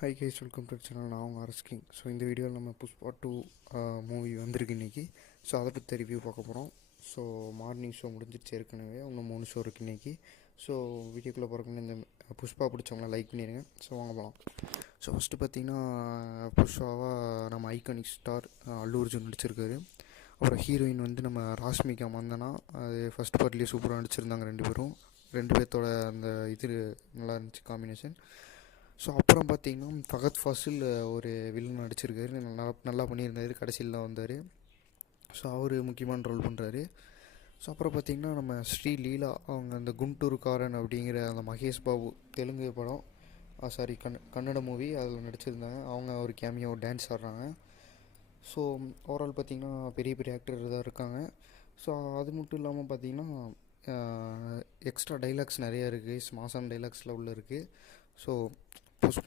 Hi guys, welcome to channel. நான் உங்கள் அரஸ்கிங். So இந்த வீடியோவில் நம்ம புஷ்பா 2 மூவி வந்திருக்கு இன்றைக்கி. ஸோ அதை பற்றி ரிவ்யூ பார்க்க போகிறோம். ஸோ மார்னிங் ஷோ முடிஞ்சிருச்சு ஏற்கனவே, இன்னும் 3 ஷோ இருக்குது இன்றைக்கி. ஸோ வீடியோக்குள்ளே போகிறக்குன்னு இந்த புஷ்பா பிடிச்சவங்களாம் லைக் பண்ணிடுங்க. ஸோ வாங்க போகலாம். ஸோ ஃபஸ்ட்டு பார்த்திங்கன்னா புஷ்பாவாக நம்ம ஐகானிக் ஸ்டார் அல்லு அர்ஜுன் நடிச்சிருக்காரு. அப்புறம் ஹீரோயின் வந்து நம்ம ராஷ்மிகா மந்தனா. அது ஃபஸ்ட் பார்ட்லேயே சூப்பராக நடிச்சிருந்தாங்க ரெண்டு பேர்த்தோட அந்த இது நல்லா இருந்துச்சு காம்பினேஷன். ஸோ அப்புறம் பார்த்திங்கன்னா ஃபகத் ஃபாசில் ஒரு வில்லன் நடிச்சிருக்காரு, நல்லா பண்ணியிருந்தார், கடைசியில் தான் வந்தார். ஸோ அவர் முக்கியமான ரோல் பண்ணுறாரு. ஸோ அப்புறம் பார்த்திங்கன்னா நம்ம ஸ்ரீலீலா, அவங்க அந்த குண்டூர்காரன் அப்படிங்கிற அந்த மகேஷ் பாபு தெலுங்கு படம், கன்னட மூவி, அதில் நடிச்சிருந்தாங்க. அவங்க ஒரு கேமியோ டான்ஸ் ஆடுறாங்க. ஸோ ஓவரால் பார்த்திங்கன்னா பெரிய பெரிய ஆக்டர் தான் இருக்காங்க. ஸோ அது மட்டும் இல்லாமல் பார்த்திங்கன்னா எக்ஸ்ட்ரா டைலாக்ஸ் நிறையா இருக்குது, மாசான டைலாக்ஸில் உள்ள இருக்குது. ஸோ புஷ்பா